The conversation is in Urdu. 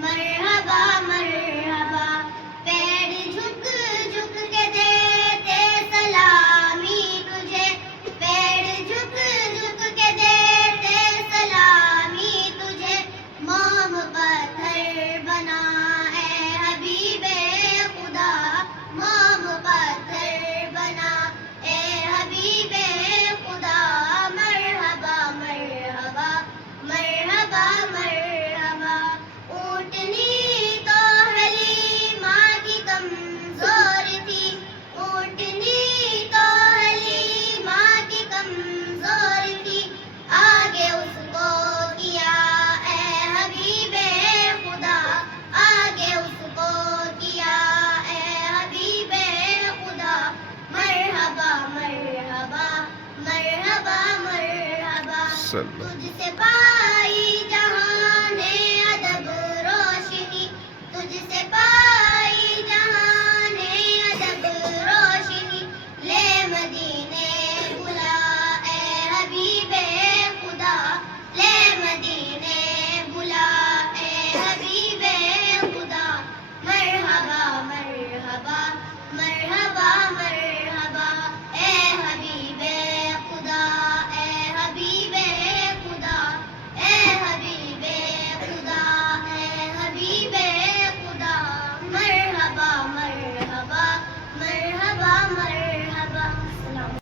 مرحبا مرحبا، پیر جھک جھک کے دیتے سلامی تجھے، پیر جھک جھک کے دیتے سلامی تجھے، موم پتھر بنا اے حبیب خدا، موم پتھر بنا اے حبیب خدا، مرحبا مرحبا مرحبا مرحبا، اونٹنی تو حلیمہ کی کمزور تھی، اونٹنی تو حلیمہ کی کمزور تھی، آگے اس کو کیا اے حبیب خدا، آگے اس کو کیا اے حبیب خدا، مرحبا مرحبا مرحبا مرحبا، تجھ سے